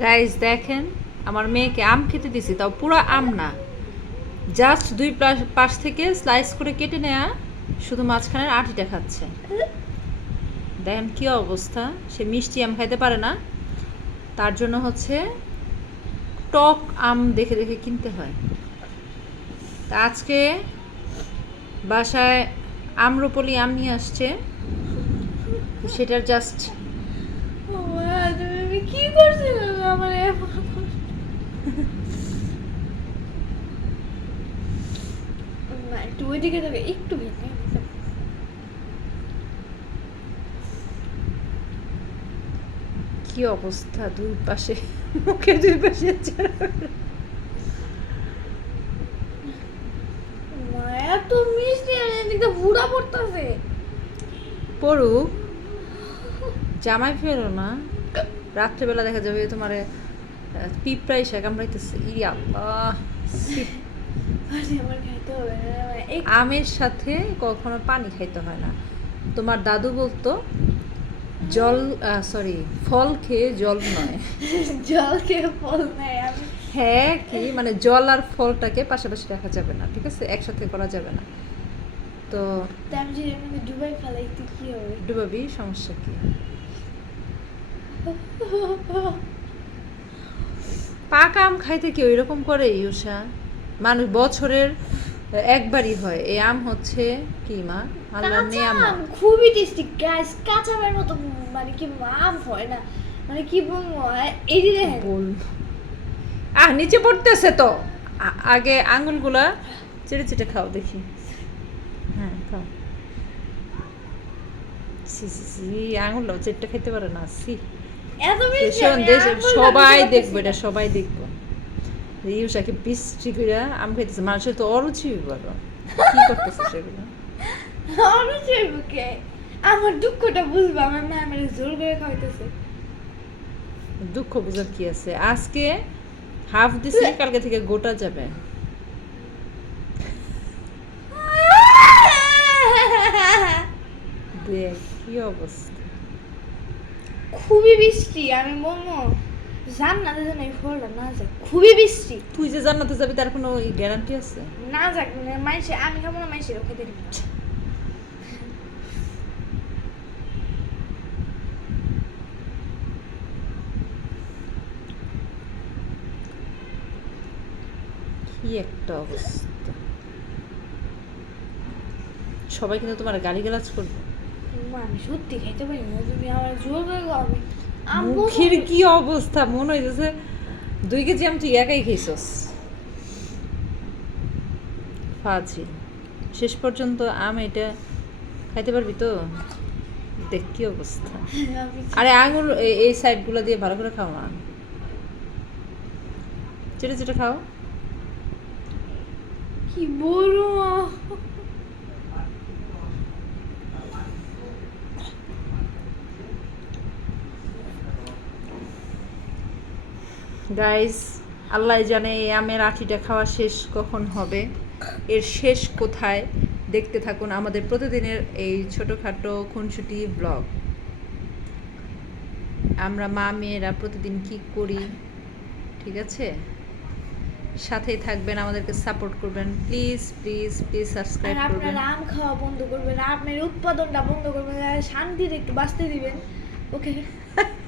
Guys দেখেন, আমার মেয়েকে আম খেতে দিছি, তাও পুরো আম না। জাস্ট দুই পাশ- থেকে স্লাইস করে কেটে নেয়া, শুধু মাঝখানের আটিটা খাচ্ছে। দেখেন কি অবস্থা, সে মিষ্টি আম খাইতে পারে না। তার জন্য হচ্ছে টক আম দেখে দেখে কিনতে হয়। তা আজকে বাসায় আম্রপলি আম নিয়ে আসছে। সেটার জাস্ট ও মা, তুমি আমি কি করছিলে আমার এমন না একটু ওইদিকে থাকে একটু ভেঙে কি অবস্থা দুই পাশে? মুখে দুই পাশে চেহারা। মা এত মিষ্টি এদিকে বুড়া পড়তেছে। পড়ুক। জামাই ফেরো না। রাত্রেবেলা দেখা যাবে তোমার পিঁপড়া এসে কামড়াইতেছে। ই আল্লাহ আমার সাথে কখনো পানি খাইতে হয় না। তোমার দাদু বলতো জল সরি ফল খেয়ে জল নয়। জল খেয়ে ফল আমি হ্যাঁ কি? মানে জল আর ফলটাকে পাশাপাশি রাখা যাবে না ঠিক আছে? একসাথে করা যাবে না। তো আমি যদি এখানে ডুবাই ফেলাই কি হবে? ডুবাবি সমস্যা কি? পাকা আম খাইতে কি ওইরকম করে ইউসা? মানুষ বছরের একবারই হয়। এই আম হচ্ছে কি মা? আল্লাহ কাঁচা নেয়ামত। খুবই টেস্টি গাছ কাঁচা আমের মতো মানে কি আম হয় না। মানে কি বলব এই বল। আহ নিচে পড়তেছে তো। আগে আঙ্গুলগুলা চেটে চেটে খাও দেখি। হ্যাঁ খাও। সি সি সি আঙুলটাও চেটে খেতে পারে না। সি সবাই দেখব এটা সবাই দেখব। ইউসাকে করে আম খাইতেছে মানুষের তো অরুচি বলো কি করতেছে সেগুলো? না। আমি চাইব কে? আমার দুঃখটা বুঝব আমার মা আমার জোর করে খাওয়াইতেছে। দুঃখ বুঝার কি আছে? আজকে হাফ দিছে কালকে থেকে গোটা যাবে। দেখ কি অবস্থা। খুবই বৃষ্টি আমি বলব জান না যেন এই ফলটা না যাক খুবই বৃষ্টি। তুই যে জান্নাতে যাবি তার কোনো গ্যারান্টি আছে? না যাক মাইসে আমি খাব না মাইসে রক্ষা দেরি কি একটা অবস্থা। সবাই কিন্তু তোমার গালি গালাজ করবে। আমি সত্যি খাইতে পারি না তুমি আমার জোর করে খাওয়াবে মুখের কি অবস্থা? মনে হইতেছে দুই কেজি আম তুই একাই খেয়েছস। শেষ পর্যন্ত আম এটা খাইতে পারবি তো? দেখ কি অবস্থা। আরে আঙুল এ- এই সাইডগুলো দিয়ে ভালো করে খাও না চেটে চেটে খাও। কি বলব গাইস আল্লাহ জানে এই আমের আঠিটা খাওয়া শেষ কখন হবে। এর শেষ কোথায়? দেখতে থাকুন আমাদের প্রতিদিনের এই ছোটোখাটো খুনসুটি ব্লগ। আমরা মা মেয়েরা প্রতিদিন কি করি? ঠিক আছে? সাথেই থাকবেন আমাদেরকে সাপোর্ট করবেন। প্লিজ প্লিজ প্লিজ সাবস্ক্রাইব করবেন আপনারা আম খাওয়া বন্ধ করবেন আমের উৎপাদনটা বন্ধ করবেন আর শান্তিতে একটু বাঁচতে দিবেন। ওকে?